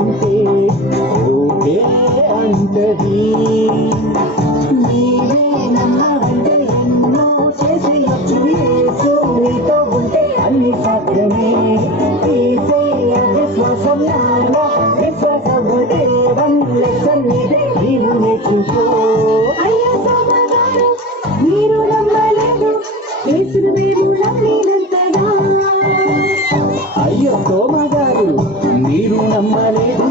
అంటే ఓకే అంటది. నీవే నమ్మావంటే ఎన్నో చేసేయచ్చు, యేసు నీతో ఉంటే అన్ని సాధ్యమే. తీసేయ విశ్వాసం నాలో విశ్వాసం దేవం లెసన్ ఇదే, నీవు నేర్చుకో. అయ్యో సోమగారు మీరు నమ్మలేదు, యేసును మేము నమ్మినంతగా. అయ్యో సోమగారు మీరు నమ్మలేదు,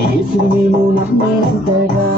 యేసును మేము నమ్మినంతగా.